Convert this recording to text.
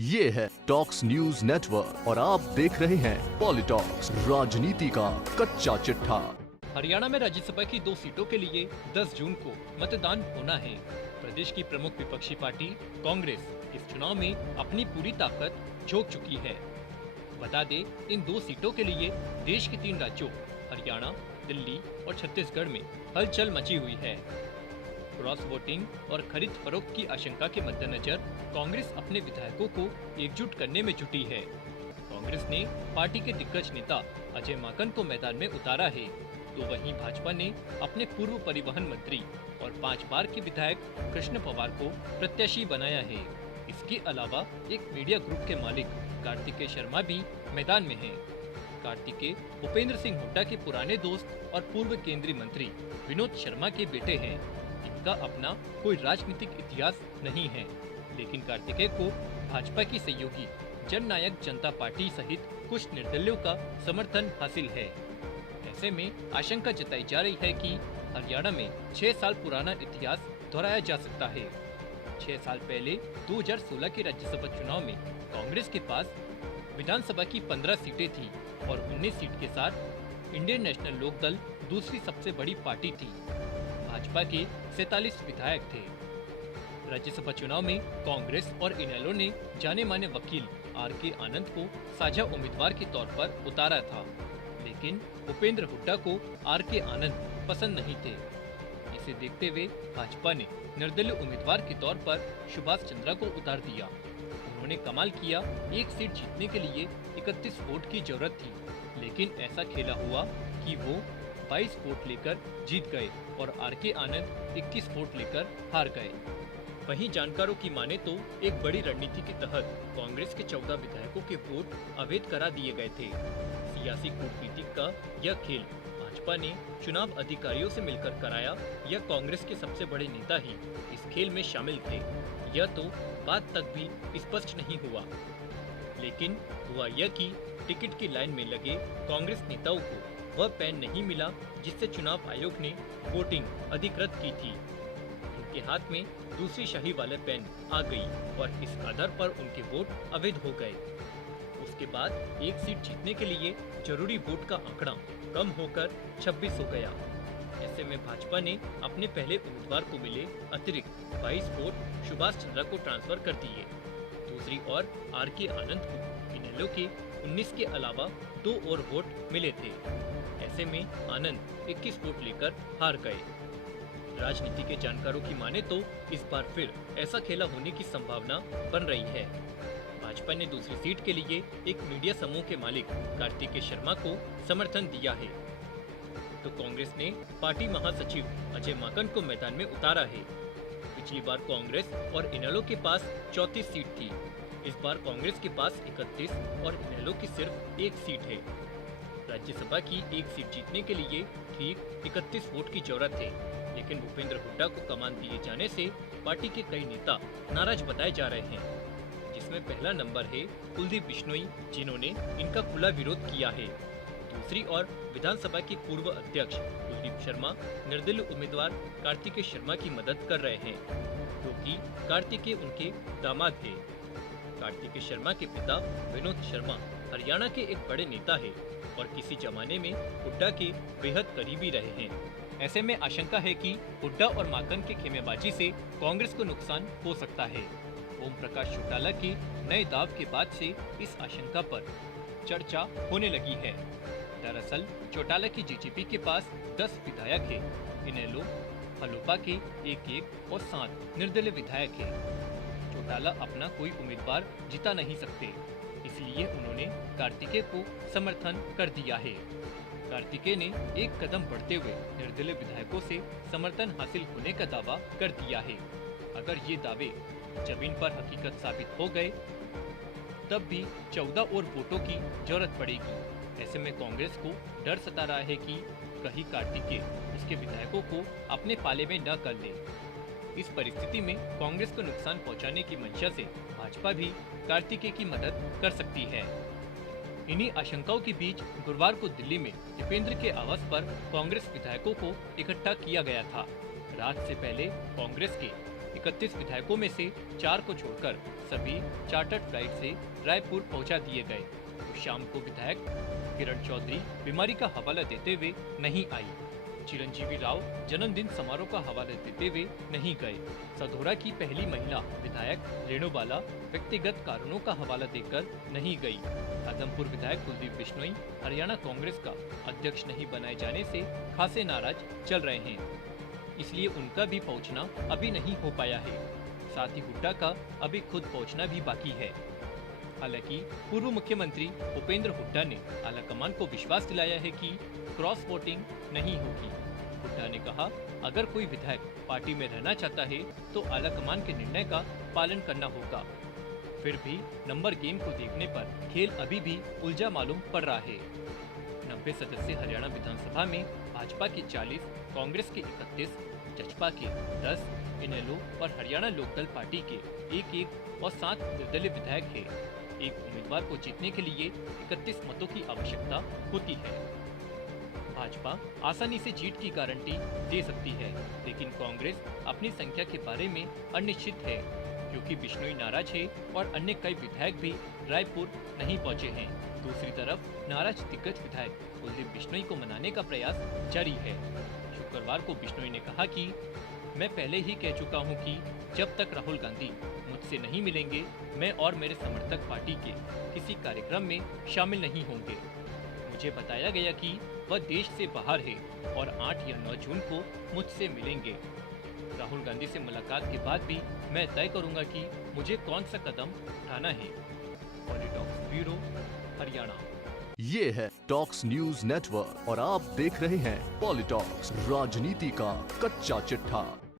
ये है talks news network और आप देख रहे हैं पॉलिटॉक्स, राजनीति का कच्चा चिट्ठा। हरियाणा में राज्यसभा की 2 सीटों के लिए 10 जून को मतदान होना है। प्रदेश की प्रमुख विपक्षी पार्टी कांग्रेस इस चुनाव में अपनी पूरी ताकत झोंक चुकी है। बता दें, इन 2 सीटों के लिए देश के 3 राज्यों हरियाणा, दिल्ली और छत्तीसगढ़ में हलचल मची हुई है। क्रॉस वोटिंग और खरीद फरोख्त की आशंका के मद्देनजर कांग्रेस अपने विधायकों को एकजुट करने में जुटी है। कांग्रेस ने पार्टी के दिग्गज नेता अजय माकन को मैदान में उतारा है, तो वहीं भाजपा ने अपने पूर्व परिवहन मंत्री और 5 बार के विधायक कृष्ण पवार को प्रत्याशी बनाया है। इसके अलावा एक मीडिया ग्रुप के मालिक कार्तिकेय शर्मा भी मैदान में हैं। कार्तिकेय भूपेंद्र सिंह हुड्डा के पुराने दोस्त और पूर्व केंद्रीय मंत्री विनोद शर्मा के बेटे हैं। इनका अपना कोई राजनीतिक इतिहास नहीं है, लेकिन कार्तिकेय को भाजपा की सहयोगी जन नायक जनता पार्टी सहित कुछ निर्दलीयों का समर्थन हासिल है। ऐसे में आशंका जताई जा रही है कि हरियाणा में 6 साल पुराना इतिहास दोहराया जा सकता है। 6 साल पहले 2016 के राज्यसभा चुनाव में कांग्रेस के पास विधानसभा की 15 सीटें थी और 19 सीट के साथ इंडियन नेशनल लोकदल दूसरी सबसे बड़ी पार्टी थी। भाजपा के 47 विधायक थे। राज्यसभा चुनाव में कांग्रेस और इनेलो ने जाने माने वकील आर.के. आनंद को साझा उम्मीदवार के तौर पर उतारा था, लेकिन भूपेंद्र हुड्डा को आर.के. आनंद पसंद नहीं थे। इसे देखते हुए भाजपा ने निर्दलीय उम्मीदवार के तौर पर सुभाष चंद्रा को उतार दिया। उन्होंने कमाल किया, एक सीट जीतने के लिए 31 वोट की जरूरत थी, लेकिन ऐसा खेला हुआ कि वो 22 वोट लेकर जीत गए और आर.के. आनंद 21 वोट लेकर हार गए। वहीं जानकारों की माने तो एक बड़ी रणनीति के तहत कांग्रेस के 14 विधायकों के वोट अवैध करा दिए गए थे। सियासी कूटनीति का यह खेल भाजपा ने चुनाव अधिकारियों से मिलकर कराया या कांग्रेस के सबसे बड़े नेता ही इस खेल में शामिल थे, यह तो बाद तक भी स्पष्ट नहीं हुआ। लेकिन हुआ यह कि टिकट की लाइन में लगे कांग्रेस नेताओं को वह पेन नहीं मिला जिससे चुनाव आयोग ने वोटिंग अधिकृत की थी। उनके हाथ में दूसरी शाही वाले पेन आ गई और इस आधार पर उनके वोट अवैध हो गए। उसके बाद एक सीट जीतने के लिए जरूरी वोट का आंकड़ा कम होकर 26 हो गया। ऐसे में भाजपा ने अपने पहले उम्मीदवार को मिले अतिरिक्त 22 वोट सुभाष चंद्रा को ट्रांसफर कर दिए। दूसरी ओर आर.के. आनंद को इनेलो के 19 के अलावा 2 और वोट मिले थे। ऐसे में आनंद 21 वोट लेकर हार गए। राजनीति के जानकारों की माने तो इस बार फिर ऐसा खेला होने की संभावना बन रही है। भाजपा ने दूसरी सीट के लिए एक मीडिया समूह के मालिक कार्तिकेय शर्मा को समर्थन दिया है, तो कांग्रेस ने पार्टी महासचिव अजय माकन को मैदान में उतारा है। पिछली बार कांग्रेस और इनेलो के पास 34 सीट थी। इस बार कांग्रेस के पास 31 और इनेलो की सिर्फ 1 सीट है। राज्यसभा की 1 सीट जीतने के लिए ठीक 31 वोट की जरूरत है, लेकिन भूपेंद्र हुड्डा को कमान दिए जाने से पार्टी के कई नेता नाराज बताए जा रहे हैं, जिसमें पहला नंबर है कुलदीप बिश्नोई, जिन्होंने इनका खुला विरोध किया है। दूसरी ओर विधानसभा के पूर्व अध्यक्ष कुलदीप शर्मा निर्दलीय उम्मीदवार कार्तिकेय शर्मा की मदद कर रहे हैं, क्योंकि कार्तिकेय उनके दामाद है। कार्तिकेय शर्मा के पिता विनोद शर्मा हरियाणा के एक बड़े नेता है और किसी जमाने में हुड्डा के बेहद करीबी रहे हैं। ऐसे में आशंका है कि हुड्डा और माकन के खेमेबाजी से कांग्रेस को नुकसान हो सकता है। ओम प्रकाश चौटाला के नए दाव के बाद से इस आशंका पर चर्चा होने लगी है। दरअसल चौटाला की जीजेपी के पास 10 विधायक है, इनेलो, हलोपा के 1-1 और 7 निर्दलीय विधायक है। चौटाला अपना कोई उम्मीदवार जिता नहीं सकते, इसलिए उन्होंने कार्तिकेय को समर्थन कर दिया है। कार्तिकेय ने एक कदम बढ़ते हुए निर्दलीय विधायकों से समर्थन हासिल होने का दावा कर दिया है। अगर ये दावे जमीन पर हकीकत साबित हो गए, तब भी 14 और वोटों की जरूरत पड़ेगी। ऐसे में कांग्रेस को डर सता रहा है कि कहीं कार्तिकेय उसके विधायकों को अपने पाले में न कर ले। इस परिस्थिति में कांग्रेस को नुकसान पहुंचाने की मंशा से भाजपा भी कार्तिकेय की मदद कर सकती है। इन्हीं आशंकाओं के बीच गुरुवार को दिल्ली में दीपेंद्र के आवास पर कांग्रेस विधायकों को इकट्ठा किया गया था। रात से पहले कांग्रेस के 31 विधायकों में से 4 को छोड़कर सभी चार्टर्ड फ्लाइट से रायपुर पहुंचा दिए गए। तो शाम को विधायक किरण चौधरी बीमारी का हवाला देते हुए नहीं आई। चिरंजीवी राव जन्मदिन समारोह का हवाला देते हुए नहीं गए। सधोरा की पहली महिला विधायक रेणुबाला व्यक्तिगत कारणों का हवाला देकर नहीं गई। आदमपुर विधायक कुलदीप बिश्नोई हरियाणा कांग्रेस का अध्यक्ष नहीं बनाए जाने से खासे नाराज चल रहे हैं, इसलिए उनका भी पहुंचना अभी नहीं हो पाया है। साथ ही हुड्डा का अभी खुद पहुंचना भी बाकी है। हालांकि पूर्व मुख्यमंत्री भूपेंद्र हुड्डा ने आलाकमान को विश्वास दिलाया है कि क्रॉस वोटिंग नहीं होगी। हुड्डा ने कहा, अगर कोई विधायक पार्टी में रहना चाहता है तो आलाकमान के निर्णय का पालन करना होगा। फिर भी नंबर गेम को देखने पर खेल अभी भी उलझा मालूम पड़ रहा है। 90 सदस्य हरियाणा विधानसभा में भाजपा के 40, कांग्रेस के 31, जसपा के 10, इनेलो और हरियाणा लोकदल पार्टी के 1-1 और 7 निर्दलीय विधायक है। एक उम्मीदवार को जीतने के लिए 31 मतों की आवश्यकता होती है। भाजपा आसानी से जीत की गारंटी दे सकती है, लेकिन कांग्रेस अपनी संख्या के बारे में अनिश्चित है, क्योंकि बिश्नोई नाराज है और अन्य कई विधायक भी रायपुर नहीं पहुंचे हैं। दूसरी तरफ नाराज दिग्गज विधायक कुलदीप बिश्नोई को मनाने का प्रयास जारी है। शुक्रवार को बिश्नोई ने कहा कि मैं पहले ही कह चुका हूं कि जब तक राहुल गांधी मुझसे नहीं मिलेंगे, मैं और मेरे समर्थक पार्टी के किसी कार्यक्रम में शामिल नहीं होंगे। मुझे बताया गया कि वह देश से बाहर है और 8 या 9 जून को मुझसे मिलेंगे। राहुल गांधी से मुलाकात के बाद भी मैं तय करूंगा कि मुझे कौन सा कदम उठाना है। पॉलिटॉक्स ब्यूरो, हरियाणा। ये है टॉक्स न्यूज नेटवर्क और आप देख रहे हैं पॉलिटॉक्स, राजनीति का कच्चा चिट्ठा।